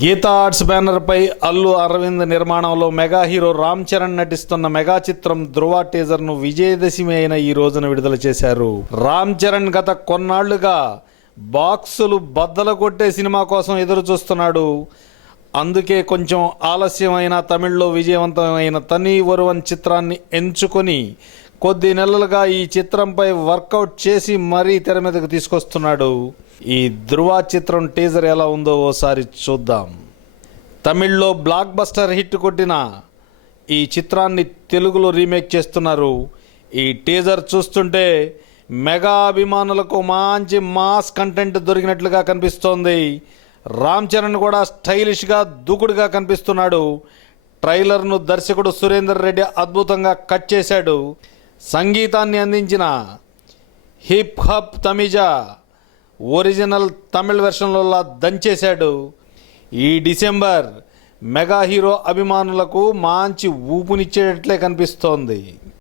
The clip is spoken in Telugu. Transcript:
గీతా ఆర్ట్స్ బ్యానర్పై అల్లు అరవింద్ నిర్మాణంలో మెగా హీరో రామ్ చరణ్ నటిస్తున్న మెగా చిత్రం ధృవ టీజర్ను విజయదశమి అయిన ఈ రోజున విడుదల చేశారు. రామ్ చరణ్ గత కొన్నాళ్ళుగా బాక్సులు బద్దలు కొట్టే సినిమా కోసం ఎదురు చూస్తున్నాడు అందుకే కొంచెం ఆలస్యమైన తమిళ్ళో విజయవంతమైన తని వరువన్ చిత్రాన్ని ఎంచుకొని కొద్ది నెలలుగా ఈ చిత్రంపై వర్కౌట్ చేసి మరీ తెర మీదకు తీసుకొస్తున్నాడు. ఈ ధృవ చిత్రం టీజర్ ఎలా ఉందో ఓసారి చూద్దాం. తమిళ్ళో బ్లాక్ బస్టర్ హిట్ కొట్టిన ఈ చిత్రాన్ని తెలుగులో రీమేక్ చేస్తున్నారు. ఈ టీజర్ చూస్తుంటే మెగా అభిమానులకు మంచి మాస్ కంటెంట్ దొరికినట్లుగా కనిపిస్తోంది. రామ్ చరణ్ కూడా స్టైలిష్గా దూకుడుగా కనిపిస్తున్నాడు. ట్రైలర్ను దర్శకుడు సురేందర్ రెడ్డి అద్భుతంగా కట్ చేశాడు. సంగీతాన్ని అందించిన hip hop Tamizha original Tamil వెర్షన్లలో దంచేశాడు. ఈ డిసెంబర్ మెగా హీరో అభిమానులకు మంచి ఊపునిచ్చేటట్లే కనిపిస్తోంది.